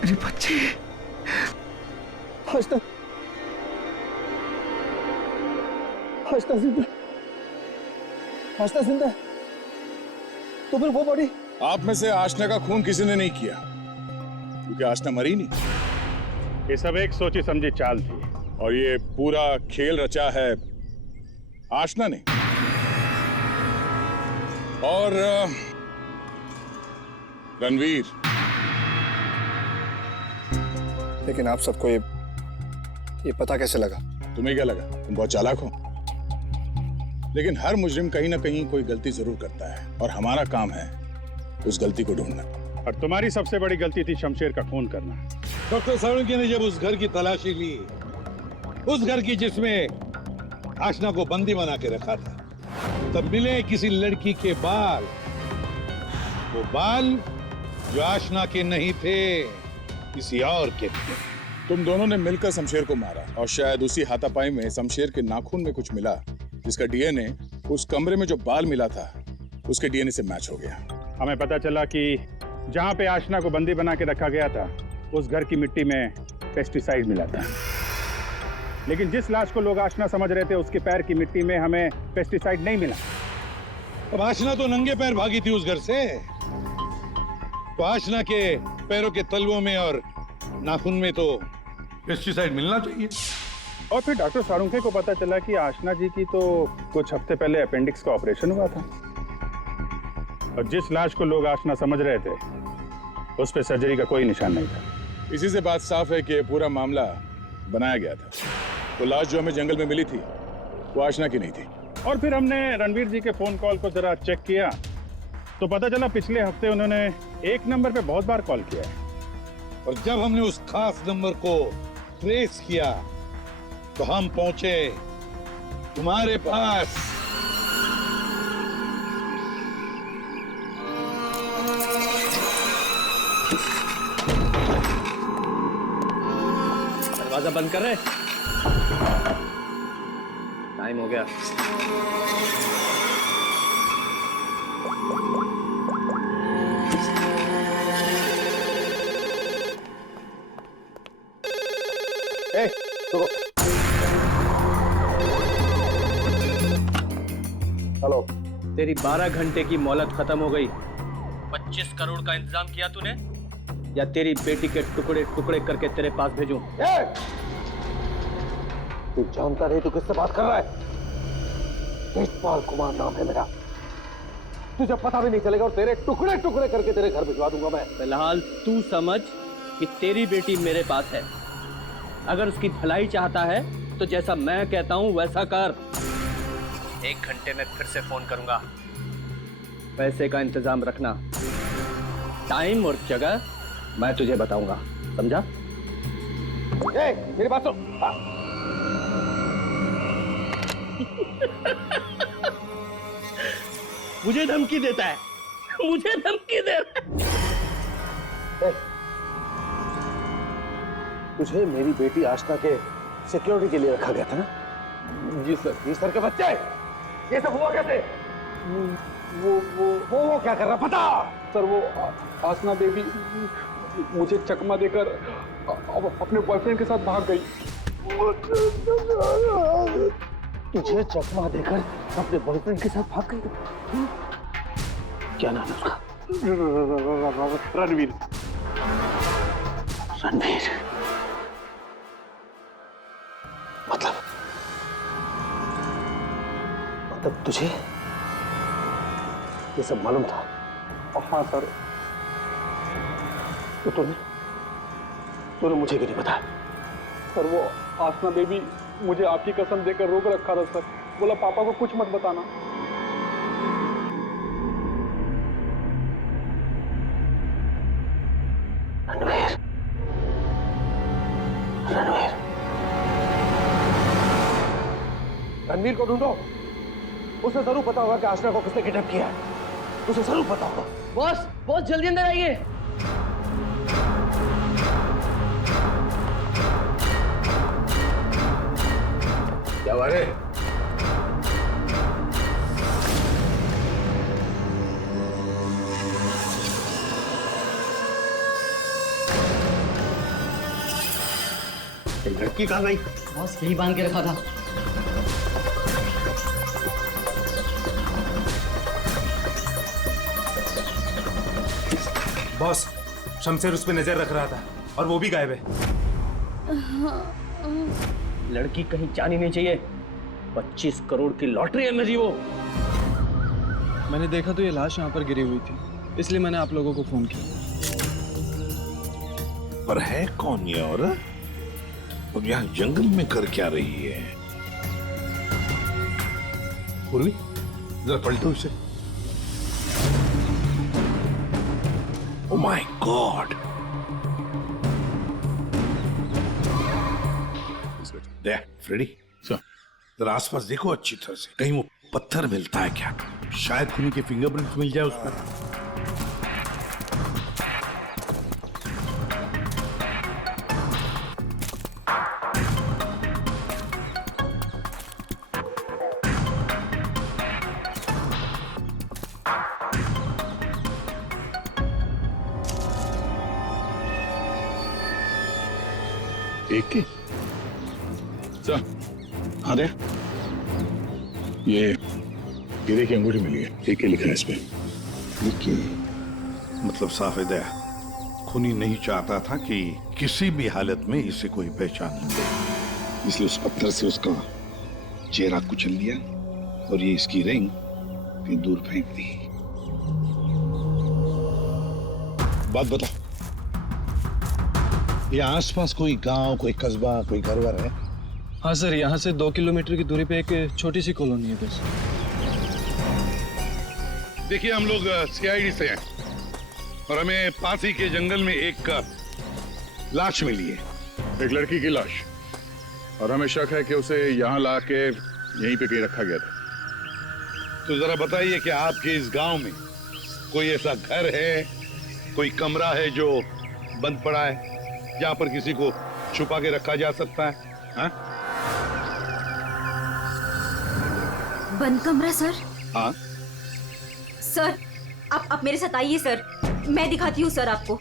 मेरी बच्ची। आशना, आशना जिंदा, आशना जिंदा। तो फिर वो बॉडी? आप में से आशना का खून किसी ने नहीं किया, क्योंकि आशना मरी नहीं। ये सब एक सोची समझी चाल थी, और ये पूरा खेल रचा है आशना ने। और रणवीर। लेकिन आप सबको ये पता कैसे लगा? तुम्हें क्या लगा तुम बहुत चालाक हो? लेकिन हर मुजरिम कहीं ना कहीं कोई गलती जरूर करता है, और हमारा काम है उस गलती को ढूंढना। और तुम्हारी सबसे बड़ी गलती थी शमशेर का खून करना। डॉक्टर सावंकी ने जब उस घर की तलाशी ली, उस घर की जिसमें आशना को बंदी बना के रखा था, तब मिले किसी लड़की के बाल। वो बाल जो आशना के नहीं थे, किसी और के थे। तुम दोनों ने मिलकर शमशेर को मारा, और शायद उसी हाथापाई में शमशेर के नाखून में कुछ मिला, जिसका डीएनए उस कमरे में जो बाल मिला था उसके डीएनए से मैच हो गया। हमें पता चला कि जहां पे आशना को बंदी बना के रखा गया था, उस घर की मिट्टी में पेस्टिसाइड मिला था। लेकिन जिस लाश को लोग आशना समझ रहे थे, उसके पैर की मिट्टी में हमें पेस्टिसाइड नहीं मिला। अब आशना तो नंगे पैर भागी थी उस घर से, तो आशना के पैरों के तलवों में और नाखून में तो पेस्टिसाइड मिलना चाहिए। और फिर डॉक्टर सारुंखे को पता चला कि आशना जी की तो कुछ हफ्ते पहले अपेंडिक्स का ऑपरेशन हुआ था, और जिस लाश को लोग आशना समझ रहे थे, उस पे सर्जरी का कोई निशान नहीं था। इसी से बात साफ है कि ये पूरा मामला बनाया गया था। वो लाश जो हमें जंगल में मिली थी, वो आशना की नहीं थी। और फिर हमने रणवीर जी के फोन कॉल को जरा चेक किया, तो पता चला पिछले हफ्ते उन्होंने एक नंबर पे बहुत बार कॉल किया है। और जब हमने उस खास नंबर को ट्रेस किया, तो हम पहुंचे तुम्हारे पास। दरवाजा बंद कर रहे, टाइम हो गया। हेलो। तेरी 12 घंटे की मोहलत खत्म हो गई। 25 करोड़ का इंतजाम किया तूने, या तेरी बेटी के टुकड़े टुकड़े करके तेरे पास भेजूं? तू जानता नहीं तू किससे बात कर रहा है? तेजपाल कुमार नाम है मेरा। तुझे पता भी नहीं चलेगा, और तेरे टुकड़े टुकड़े करके तेरे घर भिजवा दूंगा मैं। फिलहाल तू समझ कि तेरी बेटी मेरे पास है। अगर उसकी भलाई चाहता है तो जैसा मैं कहता हूं वैसा कर। 1 घंटे में फिर से फोन करूंगा। पैसे का इंतजाम रखना, टाइम और जगह मैं तुझे बताऊंगा, समझा? मेरी बात सुन। मुझे धमकी देता है, मुझे धमकी दे रहा है। तुझे मेरी बेटी आशना के सिक्योरिटी के लिए रखा गया था ना? जी सर। जी सर के बच्चे, ये सब हुआ कैसे? वो क्या कर रहा पता? सर वो आसना देवी मुझे चकमा देकर अपने बॉयफ्रेंड के साथ भाग गई। तुझे चकमा देकर अपने बॉयफ्रेंड के साथ भाग गई? क्या नाम है उसका? रणवीर। रणवीर मतलब तुझे ये सब मालूम था? हाँ सर। तो तूने मुझे क्यों नहीं बताया? सर वो आसना बेबी मुझे आपकी कसम देकर रोक रखा था सर। बोला पापा को कुछ मत बताना। रणवीर, रणवीर, रणवीर को ढूंढो। उसे जरूर पता होगा कि आशना को किसने किडनैप किया है। उसे जरूर पता होगा। बॉस, बॉस जल्दी अंदर आइए। क्या बात है? लड़की कहाँ गई? बॉस यही बांध के रखा था। बॉस, शमशेर उस पर नजर रख रहा था और वो भी गायब है। लड़की कहीं जानी नहीं चाहिए। 25 करोड़ की लॉटरी है मेरी वो। मैंने देखा तो ये लाश यहाँ पर गिरी हुई थी, इसलिए मैंने आप लोगों को फोन किया। पर है कौन ये औरत? और यहाँ जंगल में कर क्या रही है? पूर्वी, जरा पलटो इसे। Oh my God! देख फ्रेडी, जरा आसपास देखो अच्छी तरह से, कहीं वो पत्थर मिलता है क्या? शायद खूनी के फिंगरप्रिंट्स मिल जाए उस पर। एक की सर, हाँ दे, ये हीरे की अंगूठी मिली है, एक लिखा है इस पे। मतलब साफ है दया, खूनी नहीं चाहता था कि किसी भी हालत में इसे कोई पहचान ले, इसलिए उस पत्थर से उसका चेहरा कुचल लिया और ये इसकी रिंग फिर दूर फेंक दी। बात बता, ये आसपास कोई गांव, कोई कस्बा, कोई घर-वर है? हाँ सर, यहाँ से 2 किलोमीटर की दूरी पे एक छोटी सी कॉलोनी है बस। देखिए, हम लोग सीआईडी से हैं और हमें पास ही के जंगल में एक लाश मिली है, एक लड़की की लाश, और हमें शक है कि उसे यहाँ ला के यहीं पे कहीं रखा गया था। तो जरा बताइए कि आपके इस गांव में कोई ऐसा घर है, कोई कमरा है जो बंद पड़ा है, जहां पर किसी को छुपा के रखा जा सकता है? हाँ? बंद कमरा सर? हाँ। सर, आप मेरे साथ आइए सर, मैं दिखाती हूँ सर आपको।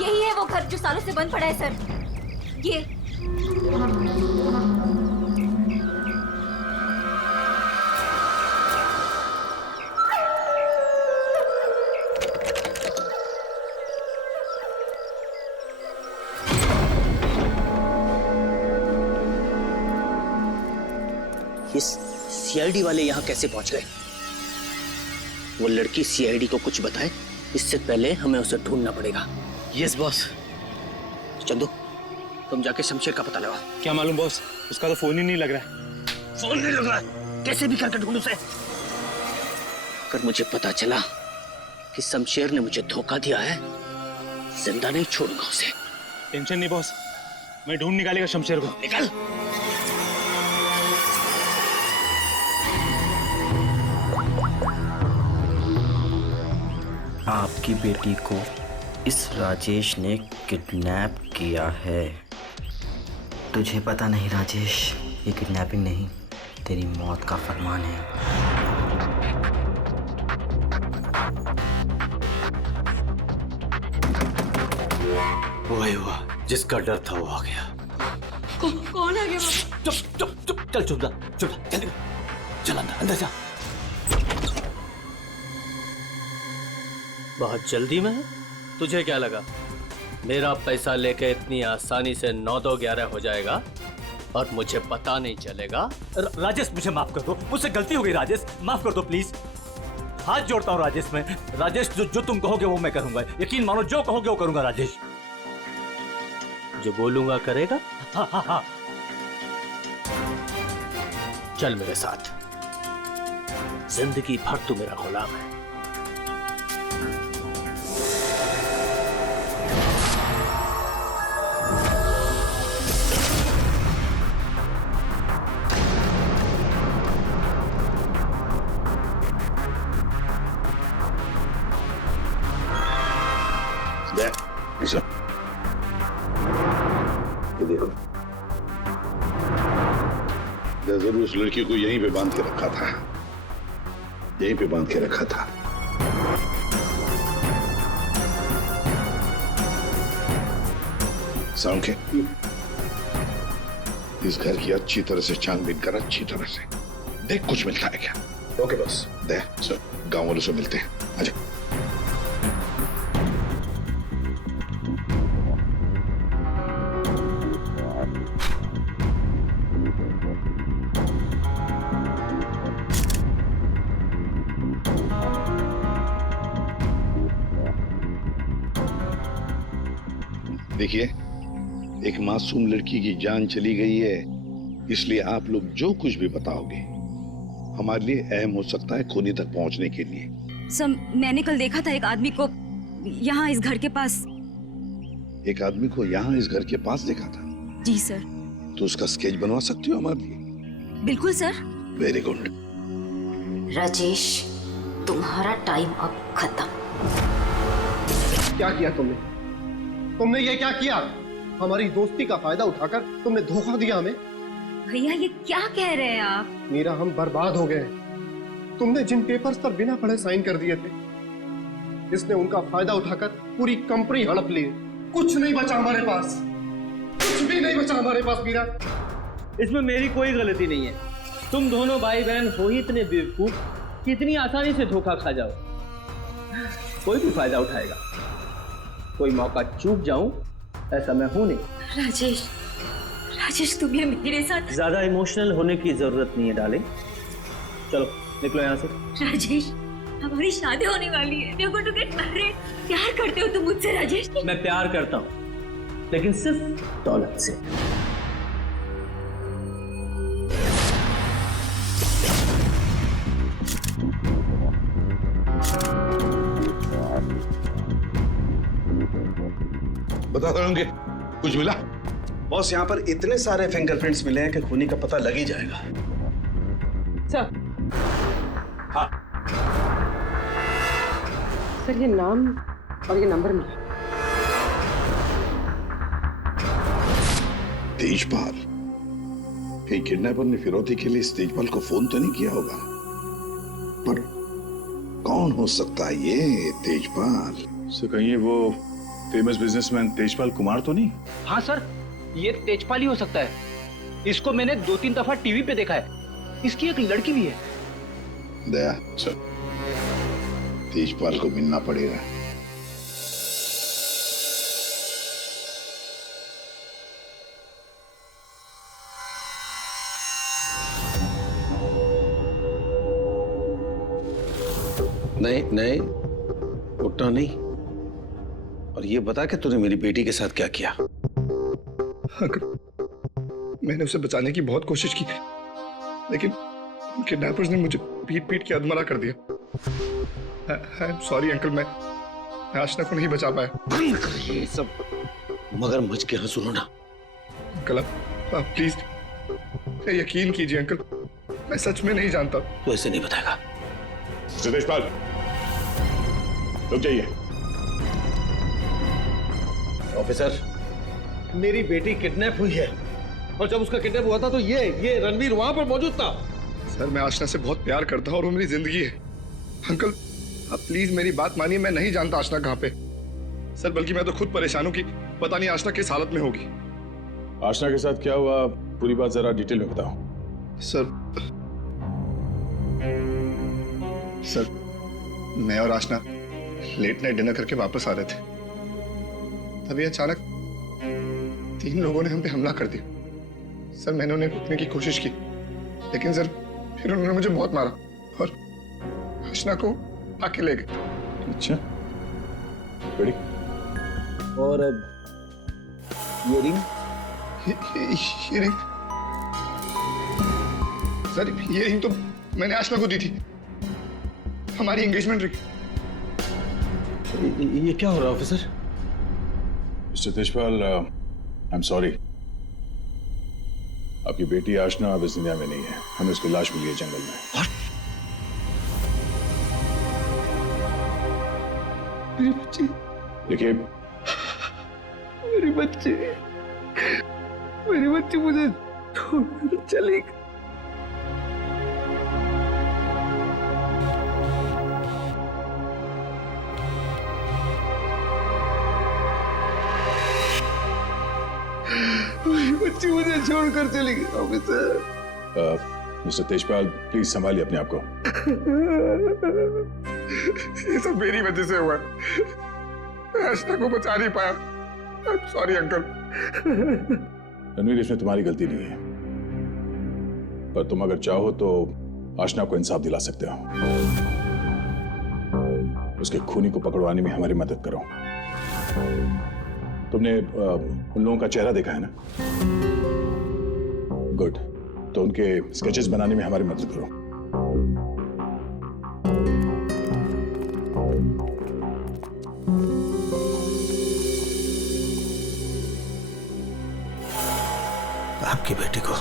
यही है वो घर जो सालों से बंद पड़ा है सर। ये सीआईडी वाले यहाँ कैसे पहुंच गए? वो लड़की सीआईडी को कुछ बताए इससे पहले हमें उसे ढूंढना पड़ेगा। Yes boss. चंदू, तुम जाके शमशेर का पता लगाओ। क्या मालूम बॉस, उसका तो फोन ही नहीं लग रहा है। फोन नहीं लग रहा है? कैसे भी करके ढूंढ उसे। अगर मुझे पता चला कि शमशेर ने मुझे धोखा दिया है, जिंदा नहीं छोड़ूंगा उसे। टेंशन नहीं बॉस, मैं ढूंढ निकालेगा शमशेर को। निकल। आपकी बेटी को इस राजेश ने किडनैप किया है। तुझे पता नहीं राजेश, ये किडनैपिंग नहीं, तेरी मौत का फरमान है। वही हुआ, जिसका डर था वो आ गया। कौन आ गया बाबा? चुप चुप चुप, चल चुप जा, चुप जा, चल चल अंदर जा। बहुत जल्दी में है? तुझे क्या लगा मेरा पैसा लेके इतनी आसानी से 9-2-11 हो जाएगा और मुझे पता नहीं चलेगा? राजेश मुझे माफ कर दो, मुझसे गलती हो गई राजेश, माफ कर दो प्लीज। हाथ जोड़ता हूँ राजेश मैं। राजेश, जो तुम कहोगे वो मैं करूंगा, यकीन मानो जो कहोगे वो करूंगा राजेश। जो बोलूंगा करेगा? हाँ हाँ हाँ। चल मेरे साथ, जिंदगी भर तू मेरा गुलाम है। ये देखो, जरूर उस लड़की को यहीं पे बांध के रखा था, यहीं पे बांध के रखा था। साउंड इस घर की अच्छी तरह से छानबीन कर, अच्छी तरह से देख कुछ मिलता है क्या। Okay boss. दे गांव वालों से मिलते हैं। आजा। देखिए, एक मासूम लड़की की जान चली गई है, इसलिए आप लोग जो कुछ भी बताओगे हमारे लिए अहम हो सकता है खूनी तक पहुंचने के लिए। सर, मैंने कल देखा था एक आदमी को यहाँ इस घर के पास। एक आदमी को यहाँ इस घर के पास देखा था? जी सर। तो उसका स्केच बनवा सकती हो हमारे लिए? बिल्कुल सर। Very good. राजेश, तुम्हारा टाइम अब खत्म। क्या किया तुमने? तुमने ये क्या किया? हमारी दोस्ती का फायदा उठाकर तुमने धोखा दिया हमें। भैया ये क्या कह रहे हैं आप? मीरा, हम बर्बाद हो गए। तुमने जिन पेपर्स पर बिना पढ़े साइन कर दिए थे, इसने उनका फायदा उठाकर पूरी कंपनी हड़प ली। कुछ नहीं बचा हमारे पास, कुछ भी नहीं बचा हमारे पास मीरा। इसमें मेरी कोई गलती नहीं है। तुम दोनों भाई बहन हो ही इतने बेवकूफ कि इतनी आसानी से धोखा खा जाओ। कोई भी फायदा उठाएगा, कोई मौका चूक जाऊं ऐसा मैं हूं नहीं। राजेश, राजेश तुम ये मेरे साथ। ज्यादा इमोशनल होने की जरूरत नहीं है डार्लिंग। चलो निकलो यहाँ से। राजेश, हमारी शादी होने वाली है। You're going to get married। प्यार करते हो तुम मुझसे राजेश? मैं प्यार करता हूँ, लेकिन सिर्फ दौलत से। बता दोगे कुछ मिला? बॉस, यहाँ पर इतने सारे फिंगरप्रिंट्स मिले हैं कि खूनी का पता लग ही जाएगा। सर, हाँ। सर ये नाम और ये नंबर मिला। तेजपाल। कहीं किडनैपर ने फिरौती के लिए इस तेजपाल को फोन तो नहीं किया होगा, पर कौन हो सकता है ये तेजपाल? सर कहीं वो फेमस बिजनेसमैन तेजपाल कुमार तो नहीं? हाँ सर, ये तेजपाल ही हो सकता है। इसको मैंने 2-3 दफा टीवी पे देखा है। इसकी एक लड़की भी है। दया सर, तेजपाल को मिलना पड़ेगा। नहीं नहीं, उठना नहीं। और ये बता कि तूने मेरी बेटी के साथ क्या किया? मैंने उसे बचाने की बहुत कोशिश की, लेकिन किडनैपर्स ने मुझे पीट पीट के अधमरा कर दिया। आई एम सॉरी अंकल, मैं आशना को नहीं बचा पाया। ये सब मगरमच्छ के हंसुलो ना। अंकल आप प्लीज यकीन कीजिए अंकल, मैं सच में नहीं जानता। तो ऐसे नहीं बताएगा। तेजपाल रुक जाइए। ऑफिसर, मेरी बेटी किडनैप हुई है, और जब उसका किडनैप हुआ था तो ये रणवीर वहां पर मौजूद था। सर मैं आशना से बहुत प्यार करता हूँ और वो मेरी जिंदगी है। अंकल आप प्लीज मेरी बात मानिए, मैं नहीं जानता आशना कहाँ पे। सर बल्कि मैं तो खुद परेशान हूँ कि पता नहीं आशना किस हालत में होगी। आशना के साथ क्या हुआ, पूरी बात जरा डिटेल में बताओ। सर मैं और आशना लेट नाइट डिनर करके वापस आ रहे थे, तभी अचानक 3 लोगों ने हम पे हमला कर दिया। सर मैंने उन्हें रोकने की कोशिश की, लेकिन सर फिर उन्होंने मुझे बहुत मारा और आशना को आके ले गए। अच्छा, बड़ी। और ये रिंग? ये रिंग सर, ये रिंग तो मैंने आशना को दी थी, हमारी एंगेजमेंट रिंग। ये क्या हो रहा है officer? Mister Tejpal, I am sorry. आपकी बेटी आशना अब इस दुनिया में नहीं है। हमें उसकी लाश मिली है जंगल में। मेरी बच्ची। देखिए, मेरी बच्ची मुझे छोड़कर चली गई। बच्ची मुझे छोड़कर चली गई ऑफिसर। मिस्टर तेजपाल, प्लीज संभालिए अपने आप को। ये सब मेरी वजह से हुआ। मैं आशना को बचा नहीं पाया। Sorry uncle. रणवीर, इसमें तुम्हारी गलती नहीं है, पर तुम अगर चाहो तो आशना को इंसाफ दिला सकते हो। उसके खूनी को पकड़वाने में हमारी मदद करो। तुमने उन लोगों का चेहरा देखा है ना? गुड, तो उनके स्केचेस बनाने में हमारी मदद करो। आपकी बेटी को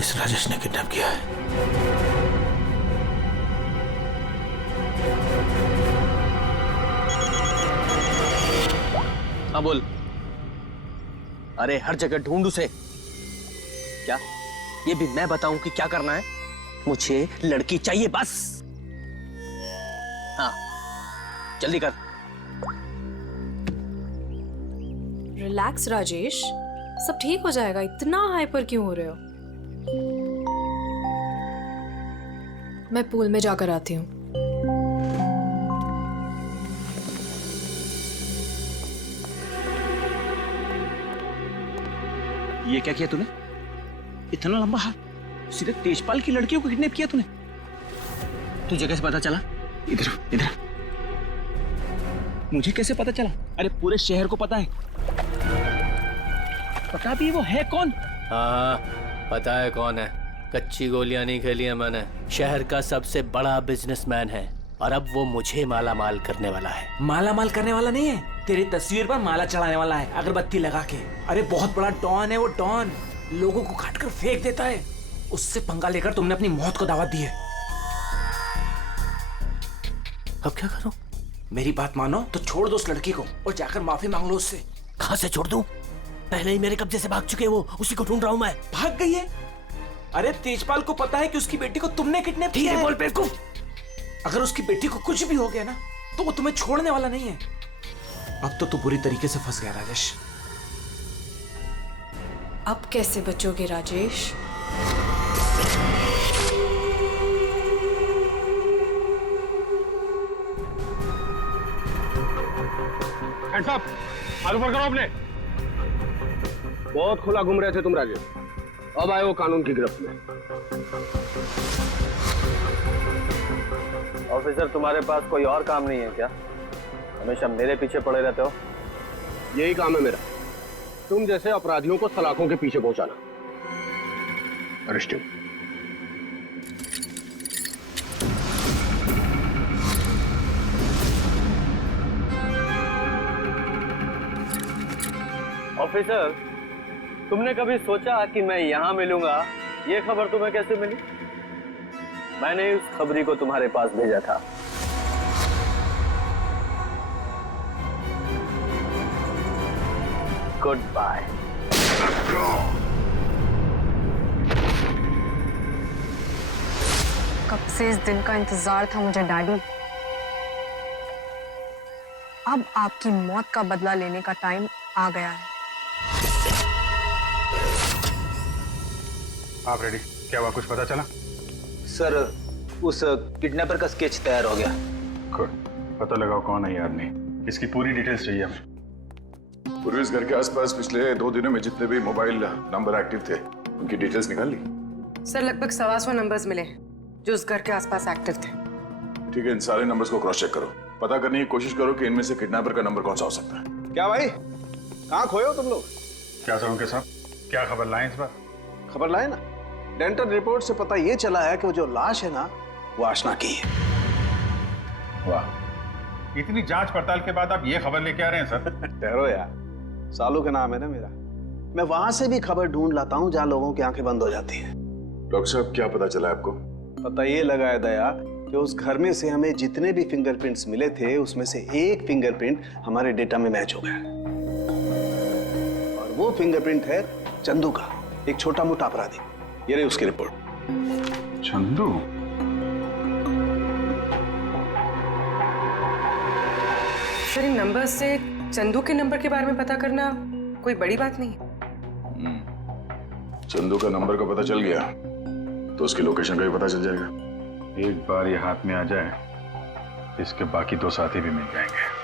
इस राजेश ने किडनैप किया है। हाँ बोल। अरे हर जगह ढूंढ उसे। क्या ये भी मैं बताऊं कि क्या करना है? मुझे लड़की चाहिए बस। हाँ जल्दी कर। रिलैक्स राजेश, सब ठीक हो जाएगा। इतना हाइपर क्यों हो रहे हो? मैं पूल में जाकर आती हूँ। ये क्या किया तूने? इतना लंबा हाथ, सीधे तेजपाल की लड़कियों को किडनैप किया तूने? तुझे कैसे पता चला? इधर इधर। मुझे कैसे पता चला? अरे पूरे शहर को पता है। पता भी वो है कौन? हाँ पता है कौन है। कच्ची गोलियां नहीं खेली है मैंने। शहर का सबसे बड़ा बिजनेसमैन है और अब वो मुझे माला माल करने वाला है। माला माल करने वाला नहीं है, तेरी तस्वीर पर माला चढ़ाने वाला है, अगरबत्ती लगा के। अरे बहुत बड़ा डॉन है वो। डॉन लोगों को काट कर फेंक देता है। उससे पंगा लेकर तुमने अपनी मौत को दावत दी है। अब क्या करूं? मेरी बात मानो तो छोड़ दो उस लड़की को और जाकर माफी मांग लो उससे। कहां से छोड़ दूं? पहले ही मेरे कब्जे से भाग चुके हैं वो। उसी को ढूंढ रहा हूं मैं। भाग गई है? अरे तेजपाल को पता है कि उसकी बेटी को तुमने किडनैप किया है। बोल बेवकूफ। अगर उसकी बेटी को कुछ भी हो गया ना तो वो तुम्हें छोड़ने वाला नहीं है। अब तो तू बुरी तरीके से फंस गया राजेश। अब कैसे बचोगे राजेश? हैंड्स अप, हाथ ऊपर करो अपने। बहुत खुला घूम रहे थे तुम राजेश, अब आए हो कानून की गिरफ्त में। ऑफिसर, तुम्हारे पास कोई और काम नहीं है क्या? हमेशा मेरे पीछे पड़े रहते हो। यही काम है मेरा, तुम जैसे अपराधियों को सलाखों के पीछे पहुंचाना। अरेस्टेड। ऑफिसर, तुमने कभी सोचा कि मैं यहां मिलूंगा? ये खबर तुम्हें कैसे मिली? मैंने उस खबरी को तुम्हारे पास भेजा था। Good bye. कब से इस दिन का इंतजार था मुझे डैडी। अब आपकी मौत का बदला लेने का टाइम आ गया है। आप रेडी? क्या हुआ, कुछ पता चला? सर, उस किडनैपर का स्केच तैयार हो गया। गुड, पता लगाओ कौन है ये आदमी। इसकी पूरी डिटेल्स चाहिए हमें। पूरे इस घर के आसपास पिछले 2 दिनों में जितने भी मोबाइल नंबर एक्टिव थे उनकी डिटेल्स निकाल ली? सर लगभग 125 नंबर्स मिले जो उस घर के आसपास एक्टिव थे। ठीक है, इन सारे नंबर्स को क्रॉस चेक करो। पता करने की कोशिश करो कि इनमें से किडनैपर का नंबर कौन सा हो सकता है। क्या भाई, कहाँ खोए हो तुम लोग? क्या साहब, क्या खबर लाए इस बार? खबर लाए ना, डेंटल रिपोर्ट से पता ये चला है कि वो जो लाश है ना, वो आशना की है। वाह, इतनी जांच पड़ताल के बाद आप ये खबर लेके आ रहे हैं सर? ठहरो यार, सालू का नाम है ना मेरा। मैं वहां से भी खबर ढूंढ लाता हूँ जहाँ लोगों की आंखें बंद हो जाती हैं। डॉक्टर साहब, क्या पता चला आपको? पता ये लगा है दया कि उस घर में से हमें जितने भी फिंगरप्रिंट्स मिले थे उसमें से एक फिंगरप्रिंट हमारे डेटा में मैच हो गया, और वो फिंगरप्रिंट है चंदू का, एक छोटा मोटा अपराधी। ये रही उसकी रिपोर्ट। चंदू? सर इन नंबर से चंदू के नंबर के बारे में पता करना कोई बड़ी बात नहीं है। चंदू का नंबर का पता चल गया तो उसकी लोकेशन का भी पता चल जाएगा। एक बार ये हाथ में आ जाए इसके बाकी 2 साथी भी मिल जाएंगे।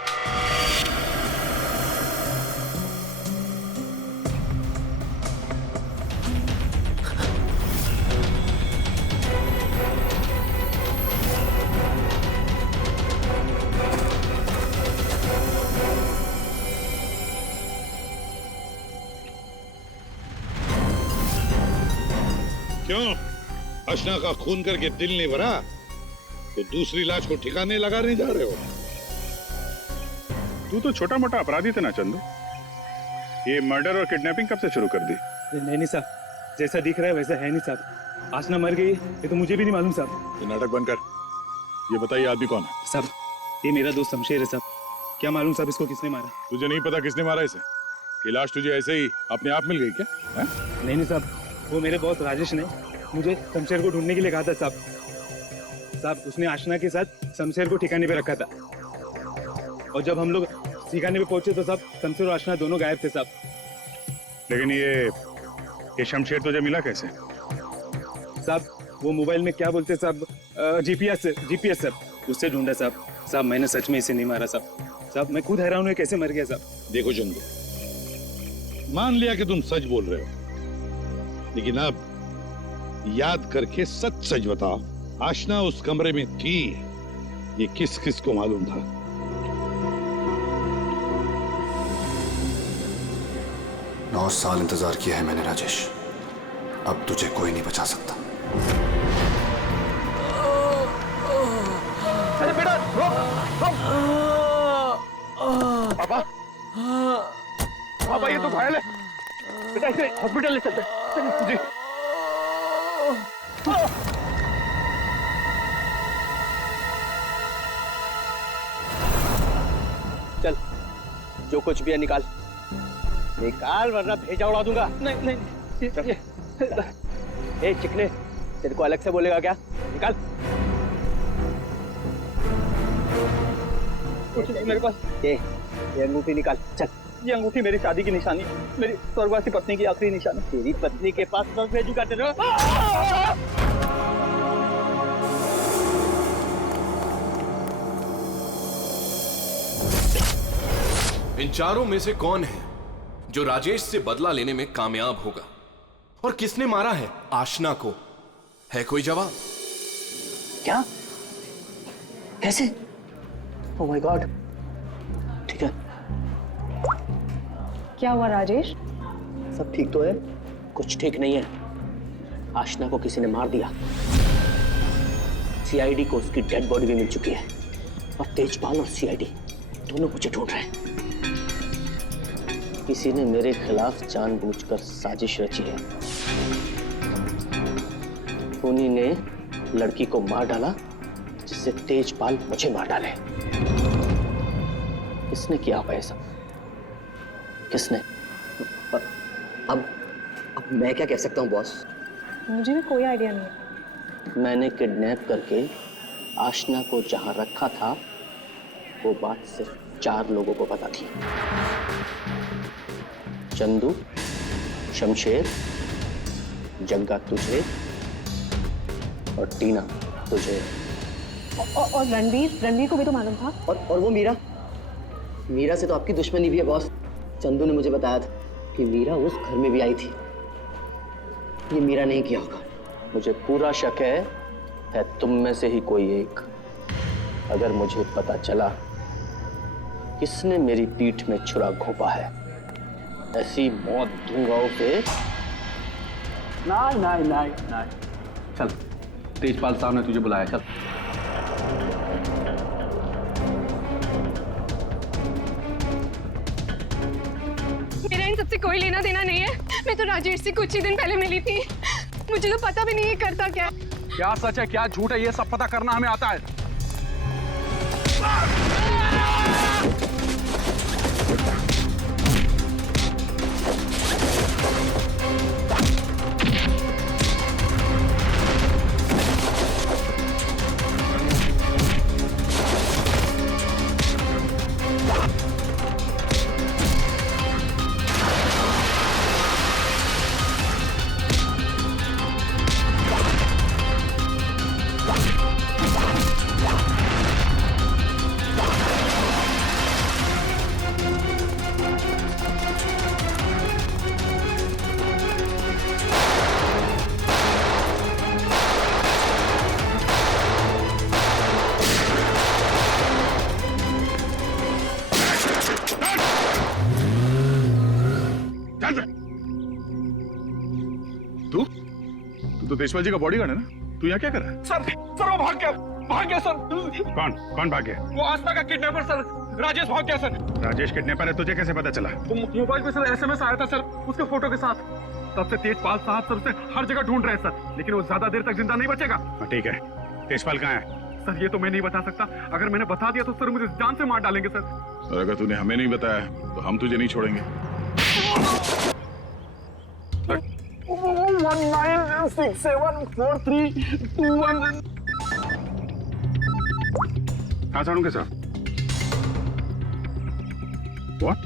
क्यों आशना का खून करके दिल नहीं भरा तो दूसरी लाश को ठिकाने लगाने जा रहे हो? तू तो छोटा मोटा अपराधी थे ना चंदू, ये मर्डर और किडनैपिंग कब से शुरू कर दी? नहीं साहब, जैसा दिख रहा है वैसा है नहीं साहब। आसना मर गई ये तो मुझे भी नहीं मालूम साहब। ये नाटक बंद कर, ये बताइए आदमी कौन है? साहब ये मेरा दोस्त शमशेर है साहब। क्या मालूम साहब इसको किसने मारा? तुझे नहीं पता किसने मारा इसे? ये लाश तुझे ऐसे ही अपने आप मिल गई क्या? है? नहीं साहब, वो मेरे बॉस राजेश ने मुझे शमशेर को ढूंढने के लिए कहा था साहब। साहब उसने आशना के साथ शमशेर को ठिकाने पे रखा था और जब हम लोग ठिकाने पे पहुंचे तो साहब शमशेर और आशना दोनों गायब थे साहब। लेकिन ये शमशेर तुझे मिला कैसे? साहब वो मोबाइल में क्या बोलते साहब, जीपीएस साहब, उससे ढूंढा साहब। साहब मैंने सच में इसे नहीं मारा साहब। साहब मैं खुद हैरान हूँ कैसे मर गया साहब। देखो चंदू, मान लिया कि तुम सच बोल रहे हो, लेकिन अब याद करके सच सच बताओ, आशना उस कमरे में थी ये किस किस को मालूम था? नौ साल इंतजार किया है मैंने राजेश, अब तुझे कोई नहीं बचा सकता। अरे बेटा रोक रोक। पापा पापा ये तो घायल है बेटा इसे हॉस्पिटल ले चलते हैं। जी। चल जो कुछ भी है निकाल निकाल वरना भेजा उड़ा दूंगा। नहीं ए चिकने, तेरे को अलग से बोलेगा क्या? निकाल। कुछ नहीं मेरे पास। ये अंगूठी निकाल। चल। ये अंगूठी मेरी शादी की निशानी, मेरी स्वर्गवासी पत्नी की आखिरी निशानी। तेरी पत्नी के पास बस भेजूंगा तेरे। इन चारों में से कौन है जो राजेश से बदला लेने में कामयाब होगा? और किसने मारा है आशना को? है कोई जवाब? क्या? कैसे? Oh my God. ठीक है। क्या हुआ राजेश? सब ठीक तो है? कुछ ठीक नहीं है। आशना को किसी ने मार दिया। सीआईडी को उसकी डेड बॉडी भी मिल चुकी है और तेजपाल और सीआईडी दोनों मुझे ढूंढ रहे हैं। किसी ने मेरे खिलाफ जानबूझकर साजिश रची है। उन्हीं ने लड़की को मार डाला जिससे तेजपाल मुझे मार डाले। किसने किया होगा ये सब? किसने? अब मैं क्या कह सकता हूँ बॉस? मुझे भी कोई आइडिया नहीं है। मैंने किडनैप करके आशना को जहां रखा था वो बात सिर्फ 4 लोगों को पता थी। चंदू, शमशेर, जग्गा तुझे और टीना तुझे। और रणवीर को भी तो मालूम था। और वो मीरा से तो आपकी दुश्मनी भी है बॉस। चंदू ने मुझे बताया था कि मीरा उस घर में भी आई थी। ये मीरा नहीं किया होगा। मुझे पूरा शक है तुम में से ही कोई एक। अगर मुझे पता चला किसने मेरी पीठ में छुरा घोंपा है, ऐसी मौत दूंगा उसे। नहीं। चल, तेजपाल साहब ने तुझे बुलाया, चल। मेरा इन सबसे कोई लेना देना नहीं है। मैं तो राजेश से कुछ ही दिन पहले मिली थी। मुझे तो पता भी नहीं है करता क्या। क्या सच है क्या झूठ है ये सब पता करना हमें आता है। चल से। तू तो तेजपाल जी का बॉडीगार्ड है ना? तू यहाँ क्या कर रहा है? सर वो भाग गया सर। कौन भाग गया? वो आस्था का किडनैपर सर, राजेश भाग गया सर। राजेश किडनैपर है, तुझे कैसे पता चला? मोबाइल पे सर SMS आया था सर, उसके फोटो के साथ। तब से तेजपाल साहब सर उसे हर जगह ढूंढ रहे हैं सर, लेकिन वो ज्यादा देर तक जिंदा नहीं बचेगा। ठीक है, तेजपाल कहाँ है? सर ये तो मैं नहीं बता सकता, अगर मैंने बता दिया तो सर मुझे जान से मार डालेंगे सर। और अगर तूने हमें नहीं बताया तो हम तुझे नहीं छोड़ेंगे। 19674321। हाँ सारुण के साथ What?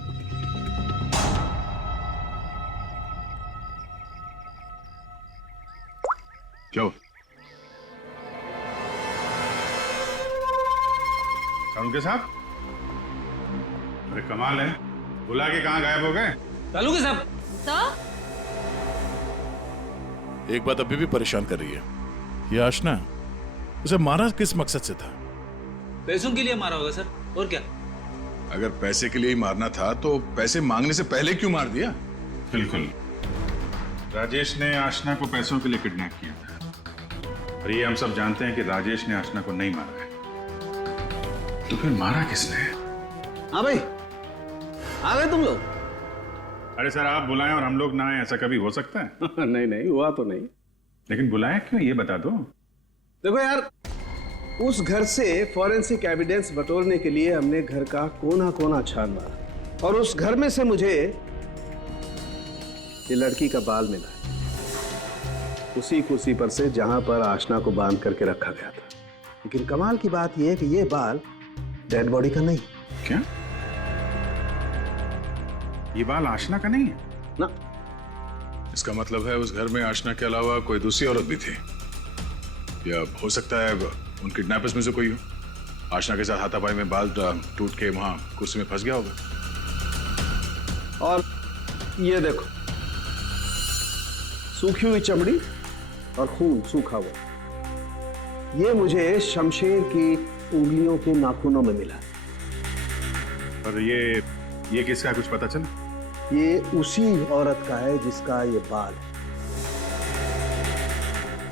क्या हुआ? सारुण के साथ? अरे कमाल है, बुला के कहाँ गायब हो गए? चालू के साहब। एक बात अभी भी परेशान कर रही है, ये आशना उसे मारा किस मकसद से था? पैसों के लिए मारा होगा सर, और क्या? अगर पैसे के लिए ही मारना था तो पैसे मांगने से पहले क्यों मार दिया? बिल्कुल, राजेश ने आशना को पैसों के लिए किडनैप किया था, और ये हम सब जानते हैं कि राजेश ने आशना को नहीं मारा है। तो फिर मारा किसने? हाँ भाई, आ गए तुम लोग? अरे सर, आप बुलाएं और हम लोग ना आए, ऐसा कभी हो सकता है? नहीं हुआ तो नहीं। लेकिन बुलाया क्यों, ये बता दो। देखो यार, उस घर से फॉरेंसिक एविडेंस बटोरने के लिए हमने घर का कोना कोना छान मारा, और उस घर में से मुझे ये लड़की का बाल मिला, उसी कुर्सी पर से जहां पर आशना को बांध करके रखा गया था। लेकिन कमाल की बात यह है कि ये बाल डेड बॉडी का नहीं। क्या? ये बाल आशना का नहीं है ना? इसका मतलब है उस घर में आशना के अलावा कोई दूसरी औरत भी थी, या हो सकता है उन किडनैपर्स में से कोई हो। आशना के साथ हाथापाई में बाल टूट के वहां कुर्सी में फंस गया होगा। और ये देखो, सूखी हुई चमड़ी और खून सूखा हुआ, ये मुझे शमशेर की उंगलियों के नाखूनों में मिला। और ये किसका, कुछ पता चला? ये उसी औरत का है जिसका ये बाल है।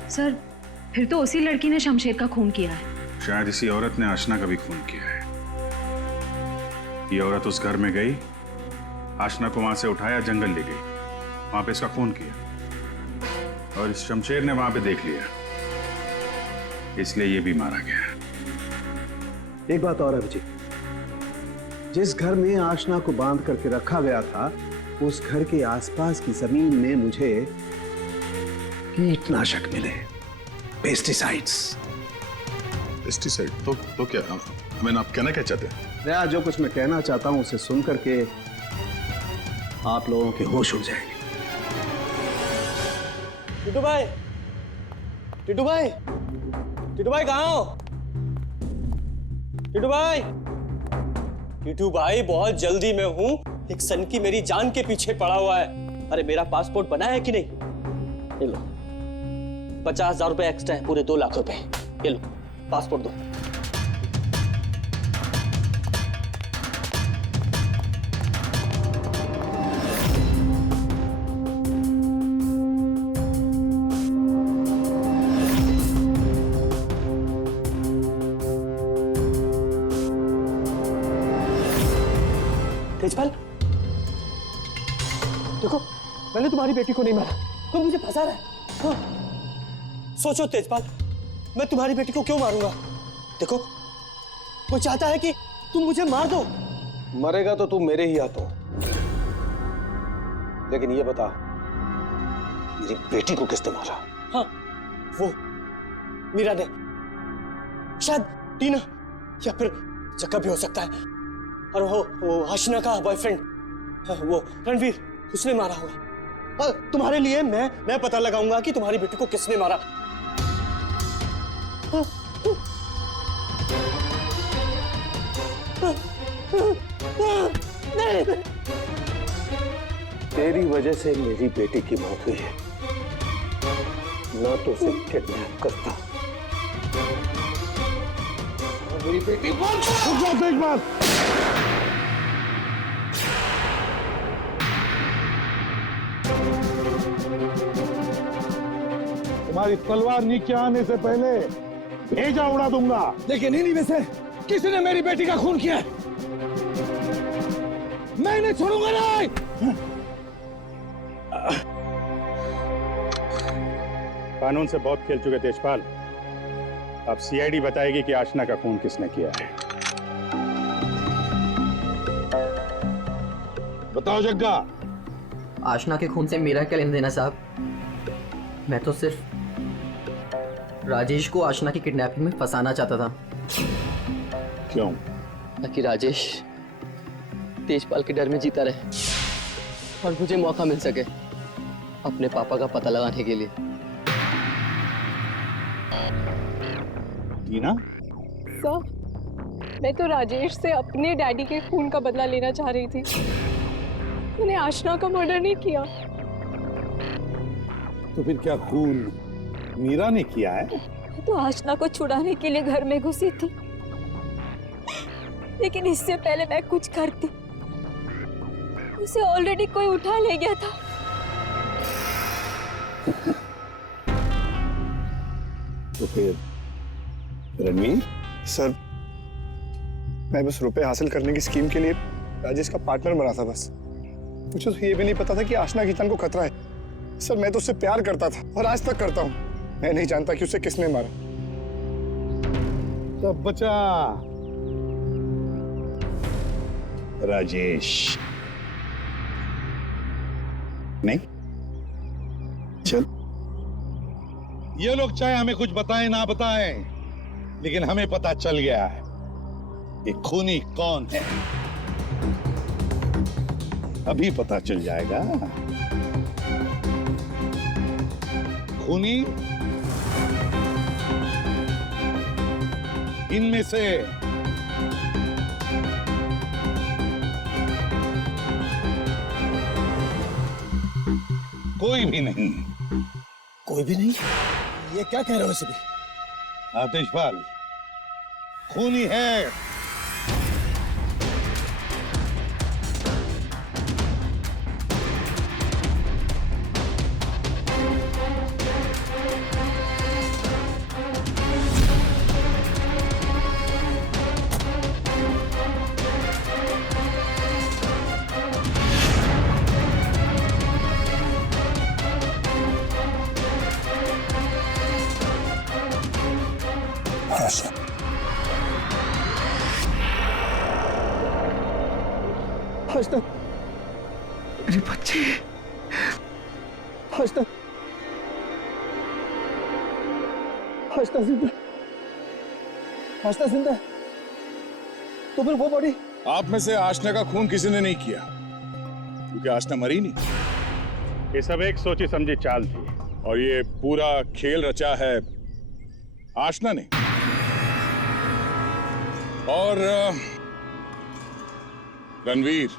सर, फिर तो उसी लड़की ने शमशेर का खून किया है। शायद इसी औरत ने आशना का भी खून किया है। ये औरत उस घर में गई, आशना को वहां से उठाया, जंगल ले गई, वहां पे इसका खून किया, और इस शमशेर ने वहां पे देख लिया, इसलिए ये भी मारा गया। एक बात और है अभिजीत, जिस घर में आशना को बांध करके रखा गया था, उस घर के आसपास की जमीन में मुझे कीटनाशक मिले, पेस्टिसाइड्स। पेस्टिसाइड? तो क्या, मैंने आप कहना क्या चाहते हैं? यार, जो कुछ मैं कहना चाहता हूं उसे सुन करके आप लोगों के होश उड़ जाएंगे। टिटू भाई, टिटू भाई, टिटू भाई कहाँ हो? टिटू भाई, टिटू भाई बहुत जल्दी में हूँ, एक सनकी मेरी जान के पीछे पड़ा हुआ है। अरे मेरा पासपोर्ट बना है कि नहीं? ये लो, 50,000 रुपए एक्स्ट्रा है, पूरे 2 लाख रुपए। ये लो पासपोर्ट दो। तेजपाल, देखो मैंने तुम्हारी बेटी को नहीं मारा, तुम मुझे फंसा रहा है। हाँ। सोचो तेजपाल, मैं तुम्हारी बेटी को क्यों मारूंगा? देखो, वो चाहता है कि तुम मुझे मार दो। मरेगा तो तू मेरे ही हाथों, लेकिन ये बता, मेरी बेटी को किसने मारा? हाँ, वो मीरा ने, शायद टीना, या फिर जक्का भी हो सकता है। और वो आशना का बॉयफ्रेंड, वो रणवीर, उसने मारा होगा। तुम्हारे लिए मैं पता लगाऊंगा कि तुम्हारी बेटी को किसने मारा। तेरी वजह से मेरी बेटी की मौत हुई है, ना तो उसे किडनैप करता। मेरी बेटी बहुत एक बात, तुम्हारी तलवार नीचे आने से पहले भेजा उड़ा दूंगा। लेकिन इन्हीं में से किसी ने मेरी बेटी का खून किया है। मैं नहीं छोड़ूंगा नहीं। कानून से बहुत खेल चुके तेजपाल। अब सीआईडी बताएगी कि आशना का खून किसने किया है। बताओ जग्गा। आशना के खून से मेरा क्या लेना देना साहब? मैं तो सिर्फ राजेश को आशना की किडनैपिंग में फंसाना चाहता था। क्यों? ताकि राजेश तेजपाल के डर में जीता रहे और मुझे मौका मिल सके अपने पापा का पता लगाने के लिए। टीना? सर, मैं तो राजेश से अपने डैडी के खून का बदला लेना चाह रही थी। मैंने आशना का मर्डर नहीं किया। तो फिर क्या खून मीरा ने किया है? तो आशना को छुड़ाने के लिए घर में घुसी थी, लेकिन इससे पहले मैं कुछ करती उसे ऑलरेडी कोई उठा ले गया था। तो फिर रणवीर? सर, मैं बस रुपए हासिल करने की स्कीम के लिए राजेश का पार्टनर बना था बस। मुझे तो ये भी नहीं पता था कि आशना की जान को खतरा है। सर, मैं तो उससे प्यार करता था और आज तक करता हूँ। मैं नहीं जानता कि उसे किसने मारा। सब बचा राजेश नहीं। चल, ये लोग चाहे हमें कुछ बताएं ना बताएं, लेकिन हमें पता चल गया है ये खूनी कौन है। अभी पता चल जाएगा। खूनी इनमें से कोई भी नहीं। कोई भी नहीं? ये क्या कह रहे हो सभी? आतिशपाल खूनी है। आशना, मेरी बच्ची। आशना, आशना जिंदा। आशना जिंदा। तो फिर वो बॉडी? आप में से आशना का खून किसी ने नहीं किया, क्योंकि आशना मरी नहीं। ये सब एक सोची समझी चाल थी और ये पूरा खेल रचा है आशना ने। और रणवीर।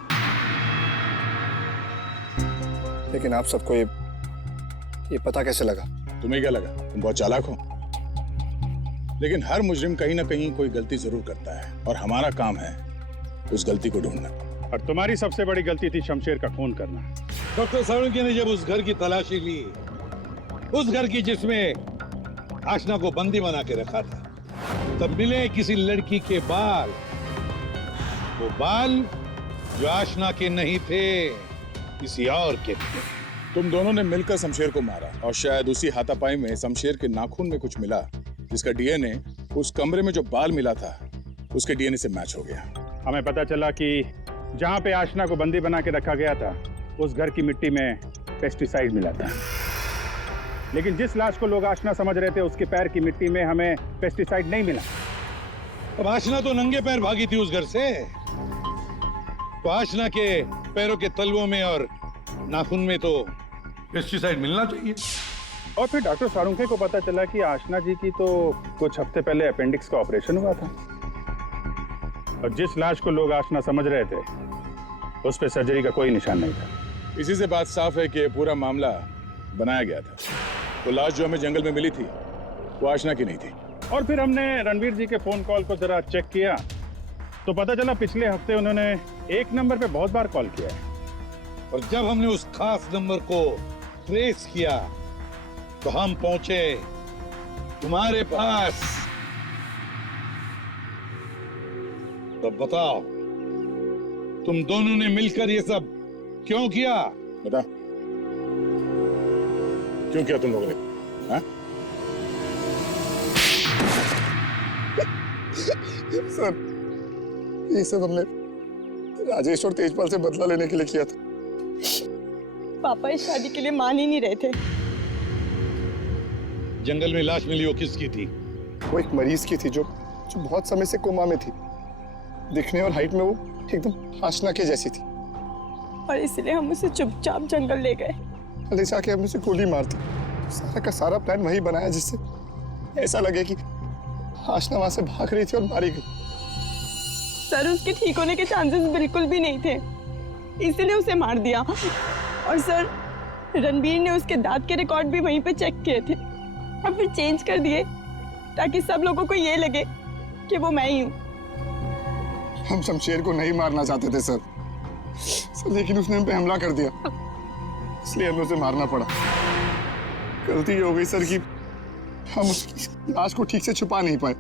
लेकिन आप सबको ये पता कैसे लगा? तुम्हें क्या लगा तुम बहुत चालाक हो? लेकिन हर मुजरिम कहीं ना कहीं कोई गलती जरूर करता है और हमारा काम है उस गलती को ढूंढना। और तुम्हारी सबसे बड़ी गलती थी शमशेर का खून करना। डॉक्टर साळुंखे ने जब उस घर की तलाशी ली, उस घर की जिसमें आशना को बंदी बना के रखा था, तब मिले किसी लड़की के बाल। वो बाल जो आशना के नहीं थे, किसी और के थे। तुम दोनों ने मिलकर शमशेर को मारा और शायद उसी हाथापाई में शमशेर के नाखून में कुछ मिला, जिसका डीएनए उस कमरे में जो बाल मिला था उसके डीएनए से मैच हो गया। हमें पता चला कि जहां पे आशना को बंदी बना के रखा गया था उस घर की मिट्टी में पेस्टिसाइड मिला था, लेकिन जिस लाश को लोग आशना समझ रहे थे उसके पैर की मिट्टी में हमें पेस्टिसाइड नहीं मिला। अब आशना तो नंगे पैर भागी थी उस घर से, तो आशना के पैरों के तलवों में और नाखून में तो पेस्टिसाइड मिलना चाहिए। और फिर डॉक्टर साळुंखे को पता चला कि आशना जी की तो कुछ हफ्ते पहले अपेंडिक्स का ऑपरेशन हुआ था, और जिस लाश को लोग आशना समझ रहे थे उस पे सर्जरी का कोई निशान नहीं था। इसी से बात साफ है कि ये पूरा मामला बनाया गया था। वो लाश जो हमें जंगल में मिली थी वो आशना की नहीं थी। और फिर हमने रणवीर जी के फोन कॉल को जरा चेक किया तो पता चला पिछले हफ्ते उन्होंने एक नंबर पे बहुत बार कॉल किया है। और जब हमने उस खास नंबर को ट्रेस किया तो हम पहुंचे तुम्हारे पास। तो बताओ, तुम दोनों ने मिलकर ये सब क्यों किया? बता, क्यों किया तुम लोगों ने? हाँ? सर, ये सब हमने राजेश और तेजपाल से बदला लेने के लिए किया था। पापा इस शादी के लिए मान ही नहीं रहे थे। जंगल में लाश मिली, वो किसकी थी? वो एक मरीज की थी जो बहुत समय से कोमा में थी। दिखने और हाइट में वो एकदम आशना के जैसी थी। और इसलिए हम उसे चुपचाप जंगल ले गए। ले जाके हमने उसे गोली मार दी। सारा का सारा प्लान वही बनाया जिससे ऐसा लगे कि आशना वहां से भाग रही थी और मारी गई। सर, उसके ठीक होने के चांसेस बिल्कुल भी नहीं थे, इसलिए उसे मार दिया। और सर, रणबीर ने उसके दांत के रिकॉर्ड भी वहीं पे चेक किए थे और फिर चेंज कर दिए ताकि सब लोगों को ये लगे कि वो मैं ही हूँ। हम शमशेर को नहीं मारना चाहते थे सर, लेकिन उसने हम पे हमला कर दिया, इसलिए हमें उसे मारना पड़ा। गलती ये हो गई सर कि हम उसकी लाश को ठीक से छुपा नहीं पाए।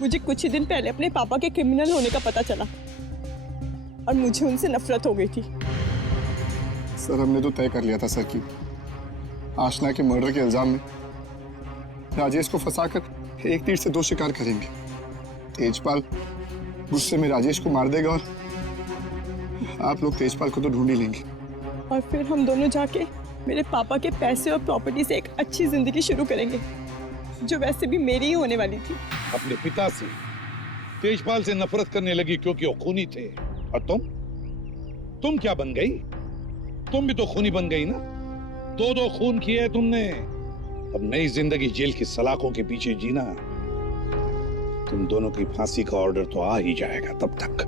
मुझे कुछ ही दिन पहले अपने पापा के क्रिमिनल होने का पता चला और मुझे उनसे नफरत हो गई थी। सर, हमने तो तय कर लिया था सर कि आशना के मर्डर के इल्जाम में राजेश को फंसाकर एक तीर से दो शिकार करेंगे। तेजपाल गुस्से में राजेश को मार देगा और आप लोग तेजपाल को तो ढूंढ ही लेंगे। और फिर हम दोनों जाके मेरे पापा के पैसे और प्रॉपर्टी से एक अच्छी जिंदगी शुरू करेंगे, जो वैसे भी मेरी ही होने वाली थी। अपने पिता से, तेजपाल से नफरत करने लगी क्योंकि वो खूनी थे। और तुम क्या बन गई? तुम भी तो खूनी बन गई ना। दो खून किए तुमने। अब नई जिंदगी जेल की सलाखों के पीछे जीना। तुम दोनों की फांसी का ऑर्डर तो आ ही जाएगा तब तक।